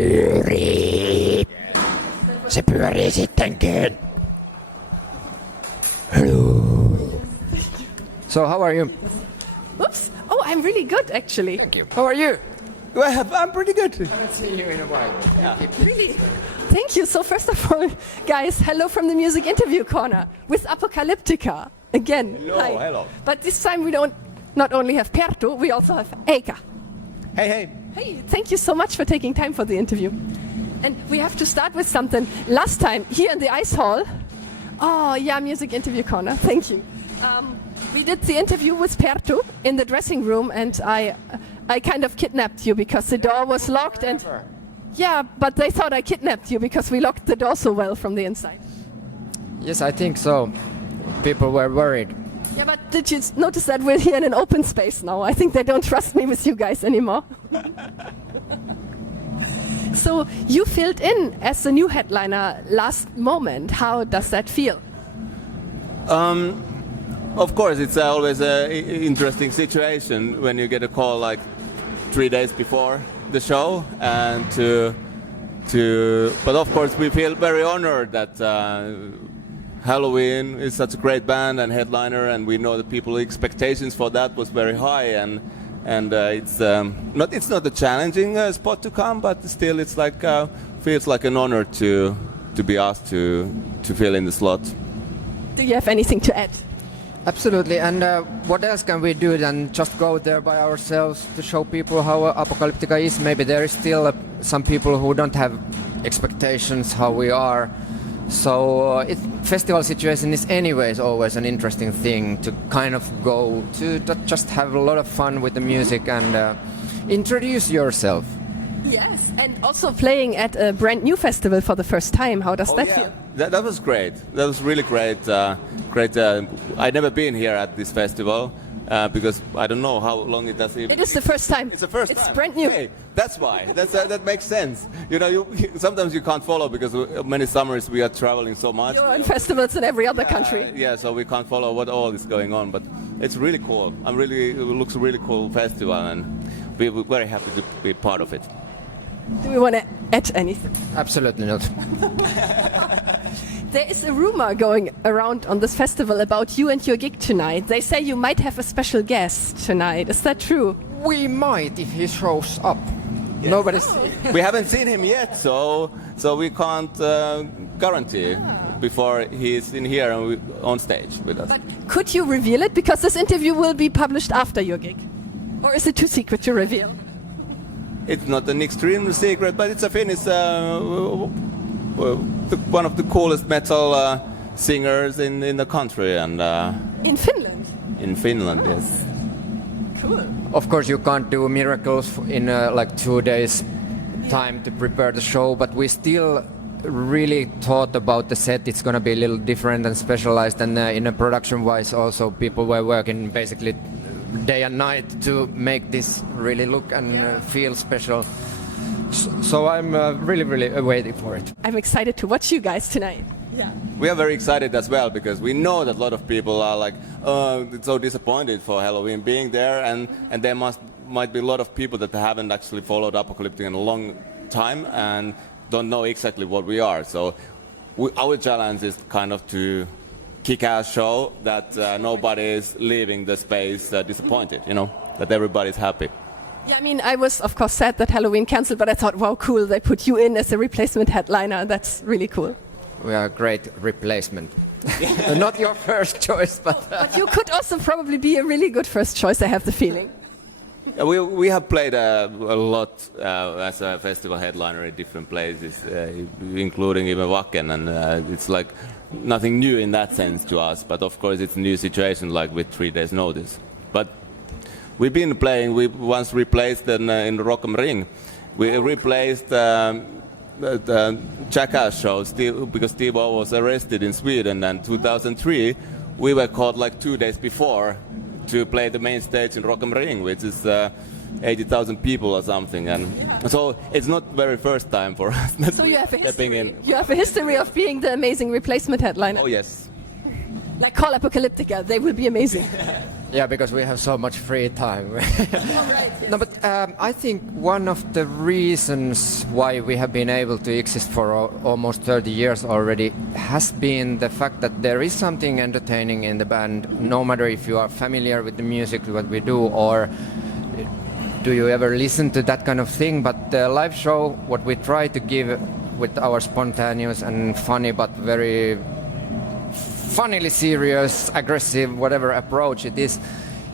pyörii. Se pyörii sittenkin. Hello. So how are you? Oops. Oh, I'm really good, actually. Thank you. How are you? Well, I'm pretty good. I haven't seen you in a while. Really? Thank you. So first of all, guys, hello from the Music Interview Corner with Apocalyptica. Again. Hello, hello. But this time we don't not only have Perttu, we also have Eika. Hey, hey. Hey, thank you so much for taking time for the interview. And we have to start with something. Last time, here in the ice hall, oh yeah, Music Interview Corner, thank you. We did the interview with Perttu in the dressing room, and I kind of kidnapped you because the door was locked and... Yeah, but they thought I kidnapped you because we locked the door so well from the inside. Yes, I think so. People were worried. Yeah, but did you notice that we're here in an open space now? I think they don't trust me with you guys anymore. So you filled in as the new headliner last moment. How does that feel? Of course, it's always an interesting situation when you get a call like 3 days before the show, and but of course we feel very honored that Halloween is such a great band and headliner, and we know that people's expectations for that was very high, and it's not a challenging spot to come, but still it's like feels like an honor to be asked to fill in the slot. Do you have anything to add? Absolutely, and what else can we do than just go there by ourselves to show people how Apocalyptica is? Maybe there is still some people who don't have expectations how we are. So festival situation is anyways always an interesting thing to kind of go to just have a lot of fun with the music and introduce yourself. Yes, and also playing at a brand new festival for the first time. How does that feel? That was great. That was really great. Great. I'd never been here at this festival because I don't know how long it does. It is the first time. It's the first time. It's brand new. Okay, that's why. That makes sense. You know, sometimes you can't follow because many summers we are traveling so much. You're on festivals in every other country. Yeah, so we can't follow what all is going on. But it's really cool. It looks a really cool festival, and we're very happy to be part of it. Do we want to add anything? Absolutely not. There is a rumor going around on this festival about you and your gig tonight. They say you might have a special guest tonight. Is that true? We might if he shows up. Yes. Nobody's... We haven't seen him yet, so we can't guarantee before he's in here and on stage with us. But could you reveal it? Because this interview will be published after your gig. Or is it too secret to reveal? It's not an extreme secret, but it's a Finnish, one of the coolest metal singers in the country, and in Finland. In Finland, yes. Cool. Of course, you can't do miracles in like 2 days' time to prepare the show, but we still really thought about the set. It's going to be a little different and specialized, and in a production-wise, also people were working basically day and night to make this really look and feel special. So I'm really waiting for it. I'm excited to watch you guys tonight. Yeah. We are very excited as well because we know that a lot of people are like, so disappointed for Halloween being there, and there might be a lot of people that haven't actually followed Apocalyptica in a long time and don't know exactly what we are. So our challenge is kind of to kick-ass show that nobody is leaving the space disappointed, you know, that everybody's happy. Yeah, I mean, I was, of course, sad that Halloween cancelled, but I thought, wow, cool, they put you in as a replacement headliner. That's really cool. We are a great replacement. Not your first choice, but... But you could also probably be a really good first choice, I have the feeling. We have played a lot as a festival headliner in different places, including even Wacken, and it's like nothing new in that sense to us, but of course it's a new situation, like with 3 days notice. But we've been playing, we once replaced in Rock am Ring, we replaced the Jackass show because Steve O was arrested in Sweden, and 2003 we were caught like 2 days before to play the main stage in Rock am Ring, which is 80,000 people or something, and so it's not very first time for us. So you have a stepping history. in. You have a history of being the amazing replacement headliner. Oh yes. Like call Apocalyptica, they will be amazing. Yeah, because we have so much free time. No, but I think one of the reasons why we have been able to exist for almost 30 years already has been the fact that there is something entertaining in the band, no matter if you are familiar with the music, what we do, or do you ever listen to that kind of thing. But the live show, what we try to give with our spontaneous and funny but very funnily serious, aggressive, whatever approach it is,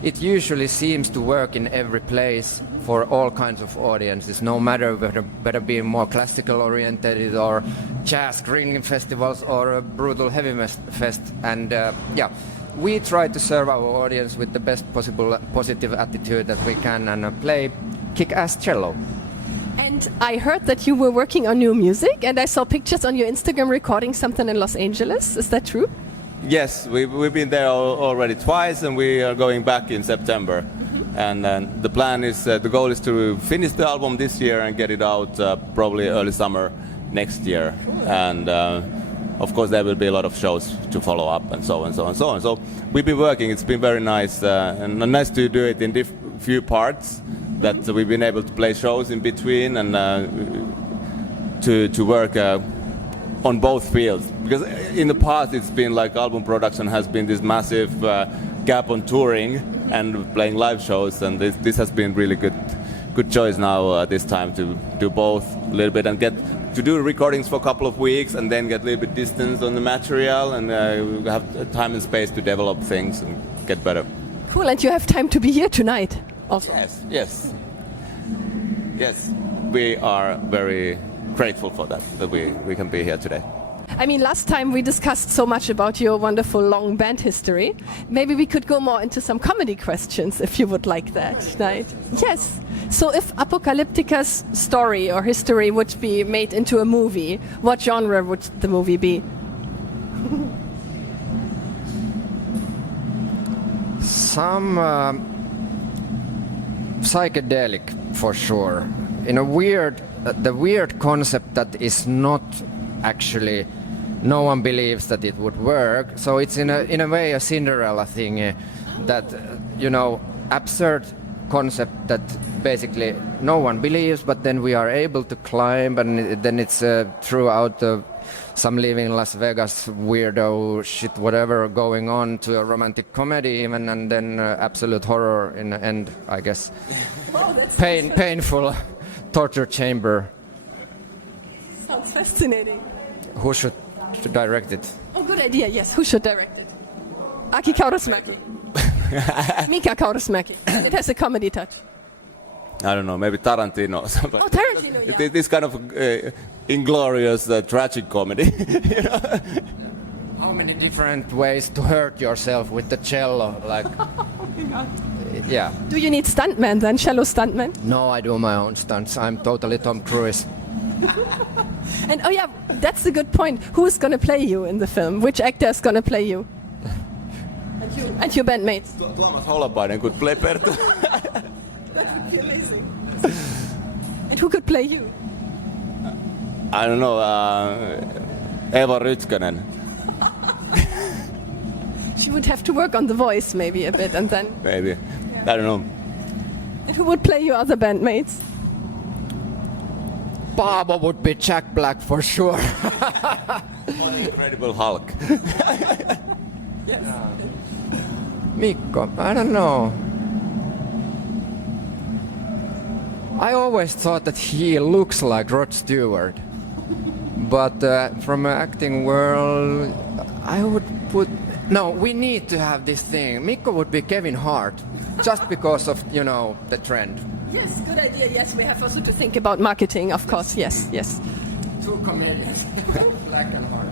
it usually seems to work in every place for all kinds of audiences, no matter whether being more classical oriented or jazz screening festivals or a brutal heavy fest. And yeah, we try to serve our audience with the best possible positive attitude that we can and play kick-ass cello. And I heard that you were working on new music, and I saw pictures on your Instagram recording something in Los Angeles. Is that true? Yes, we've been there already twice, and we are going back in September. And the plan is, the goal is to finish the album this year and get it out probably early summer next year. And of course, there will be a lot of shows to follow up, and so on, so on, so on. So we've been working. It's been very nice, and nice to do it in few parts. That we've been able to play shows in between and to work on both fields. Because in the past it's been like album production has been this massive gap on touring and playing live shows, and this has been really good choice now this time to do both a little bit and get to do recordings for a couple of weeks and then get a little bit distance on the material and have time and space to develop things and get better. Cool, and you have time to be here tonight also. Yes. We are very grateful for that we can be here today. I mean, last time we discussed so much about your wonderful long band history. Maybe we could go more into some comedy questions if you would like that tonight. Yes. So if Apocalyptica's story or history would be made into a movie, what genre would the movie be? Some psychedelic for sure. In a the weird concept that is not actually, no one believes that it would work. So it's in a way a Cinderella thing, that absurd concept that basically no one believes, but then we are able to climb, and then it's throughout some living Las Vegas weirdo shit, whatever going on, to a romantic comedy even, and then absolute horror in the end, I guess. Wow, that's Painful torture chamber. Sounds fascinating. Who should direct it? Oh, good idea, yes. Who should direct it? Aki Kaurismäki. Mika Kaurismäki. It has a comedy touch. I don't know, maybe Tarantino. Oh, Tarantino, yeah. This kind of inglorious tragic comedy. How many different ways to hurt yourself with the cello? Like, yeah. Do you need stuntmen then, cello stuntmen? No, I do my own stunts. I'm totally Tom Cruise. And oh yeah, that's a good point. Who is going to play you in the film? Which actor is going to play you? And your bandmates? Tuomas Holopainen could play Perttu. That would be amazing. And who could play you? I don't know, Eva Rytkönen. She would have to work on the voice maybe a bit, and then... Maybe. I don't know. And who would play your other bandmates? Paavo would be Jack Black for sure. Incredible Hulk. Mikko, I don't know. I always thought that he looks like Rod Stewart. But from an acting world, I would put... No, we need to have this thing. Mikko would be Kevin Hart, just because of, the trend. Yes, good idea. Yes, we have also to think about marketing, of course. Yes. Two comedians, Black and Hart.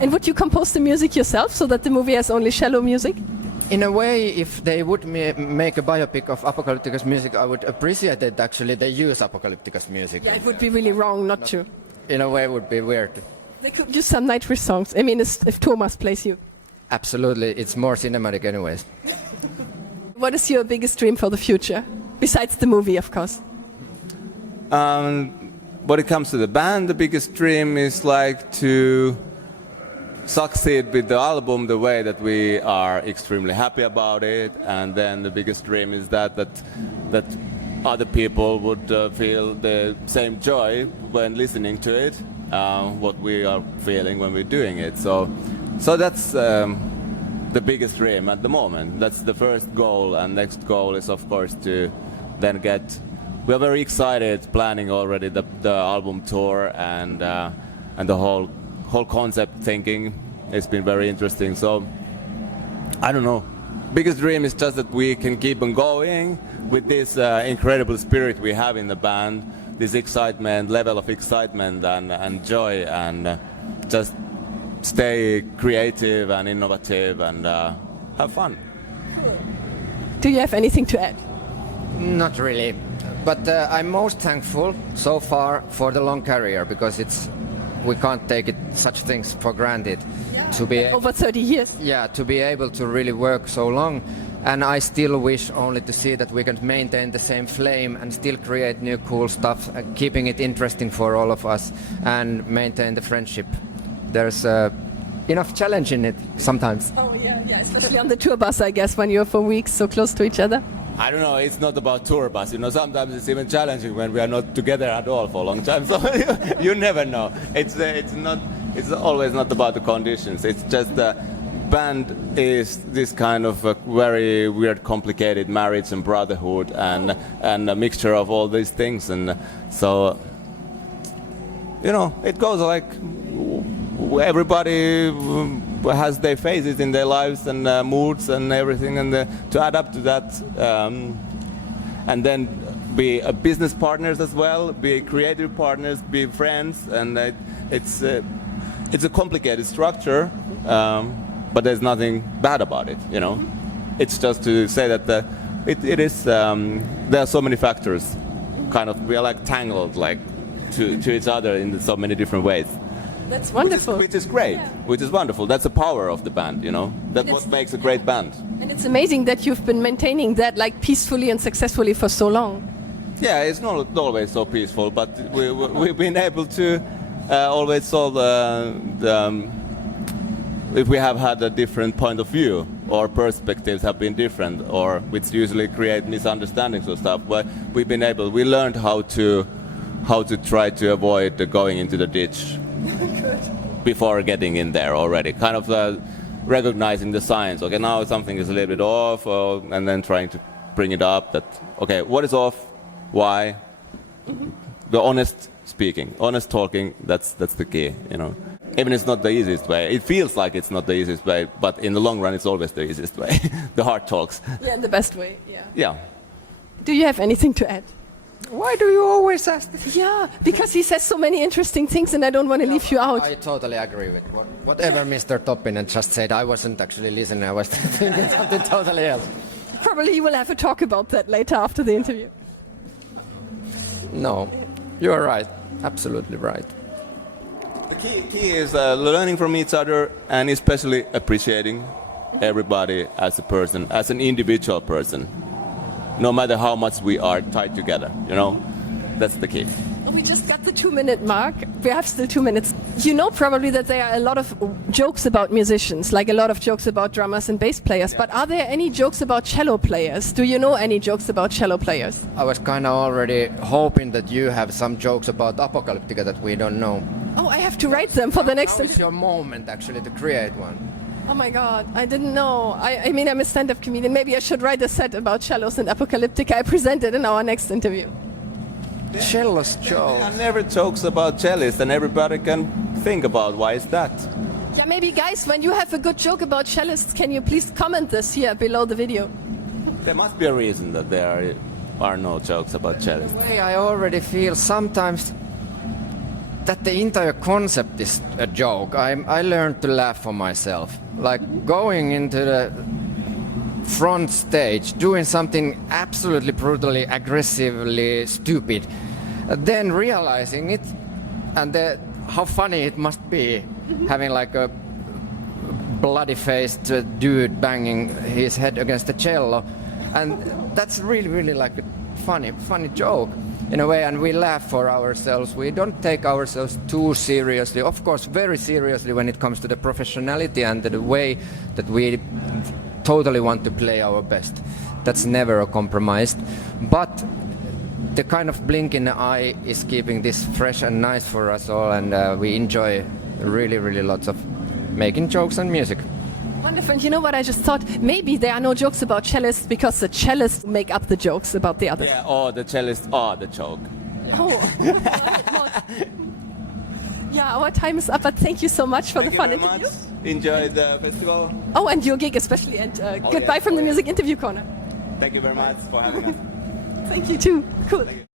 And would you compose the music yourself so that the movie has only cello music? In a way, if they would make a biopic of Apocalyptica's music, I would appreciate that actually they use Apocalyptica's music. Yeah, it would be really wrong not to. In a way, it would be weird. They could use some Nightwish songs. I mean, if Thomas plays you. Absolutely, it's more cinematic anyways. What is your biggest dream for the future? Besides the movie, of course. When it comes to the band, the biggest dream is like to succeed with the album the way that we are extremely happy about it, and then the biggest dream is that other people would feel the same joy when listening to it, what we are feeling when we're doing it. So that's the biggest dream at the moment. That's the first goal, and next goal is of course to then get. We are very excited, planning already the album tour and the whole concept thinking. It's been very interesting. So I don't know. Biggest dream is just that we can keep on going with this incredible spirit we have in the band, this excitement, level of excitement and joy, and just stay creative and innovative and have fun. Do you have anything to add? Not really, but I'm most thankful so far for the long career, because we can't take such things for granted. To be Over 30 years. Yeah, to be able to really work so long, and I still wish only to see that we can maintain the same flame and still create new cool stuff, keeping it interesting for all of us and maintain the friendship. There's enough challenge in it sometimes. Oh yeah, especially on the tour bus, I guess, when you're for weeks so close to each other. I don't know, it's not about tour bus, sometimes it's even challenging when we are not together at all for a long time, so you never know. It's always not about the conditions, it's just the band is this kind of a very weird, complicated marriage and brotherhood and a mixture of all these things, and so, it goes like everybody has their phases in their lives and moods and everything, and to add up to that, and then be business partners as well, be creative partners, be friends, and it's a complicated structure, but there's nothing bad about it. It's just to say that it is. There are so many factors, kind of. We are like tangled, like to each other in so many different ways. That's wonderful. Which is great, which is wonderful. That's the power of the band, That's what makes a great band. And it's amazing that you've been maintaining that like peacefully and successfully for so long. Yeah, it's not always so peaceful, but we've been able to always solve if we have had a different point of view or perspectives have been different, or which usually create misunderstandings or stuff. But we learned how to try to avoid going into the ditch. Before getting in there already, kind of recognizing the signs. Okay, now something is a little bit off, and then trying to bring it up. That okay, what is off? Why? The honest speaking, honest talking. That's the key. Even it's not the easiest way. It feels like it's not the easiest way, but in the long run, it's always the easiest way. The hard talks. Yeah, in the best way. Yeah. Yeah. Do you have anything to add? Why do you always ask this? Yeah, because he says so many interesting things and I don't want to leave you out. I totally agree with whatever Mr. Toppinen just said. I wasn't actually listening, I was thinking something totally else. Probably you will have a talk about that later after the interview. No, you're right. Absolutely right. The key is learning from each other, and especially appreciating everybody as a person, as an individual person. No matter how much we are tied together, that's the key. We just got the 2-minute mark. We have still 2 minutes. Probably that there are a lot of jokes about musicians, like a lot of jokes about drummers and bass players. But are there any jokes about cello players? Do you know any jokes about cello players? I was kind of already hoping that you have some jokes about Apocalyptica that we don't know. Oh, I have to write them for the next. It's your moment actually to create one. Oh my God, I didn't know. I mean, I'm a stand-up comedian. Maybe I should write a set about cellos and Apocalyptica. I present it in our next interview. Cellos joke. There are never jokes about cellists, and everybody can think about why is that. Yeah, maybe guys, when you have a good joke about cellists, can you please comment this here below the video? There must be a reason that there are no jokes about cellists. Way I already feel sometimes that the entire concept is a joke. I learned to laugh for myself. Like going into the front stage, doing something absolutely brutally, aggressively stupid, then realizing it and how funny it must be, having like a bloody-faced dude banging his head against the cello, and that's really like a funny joke. in a way, and we laugh for ourselves. We don't take ourselves too seriously. Of course, very seriously when it comes to the professionality and the way that we totally want to play our best. That's never a compromise. But the kind of blink in the eye is keeping this fresh and nice for us all, and we enjoy really, really lots of making jokes and music. Wonderful. And you know what I just thought? Maybe there are no jokes about cellists because the cellists make up the jokes about the others. Yeah, or the cellists are the joke. Oh. Yeah, our time is up, but thank you so much for Thank the you fun very interview. much. Enjoy the festival. Oh, and your gig especially, and goodbye yes. from the Music Interview Corner. Thank you very much for having us. Thank you too. Cool. Thank you.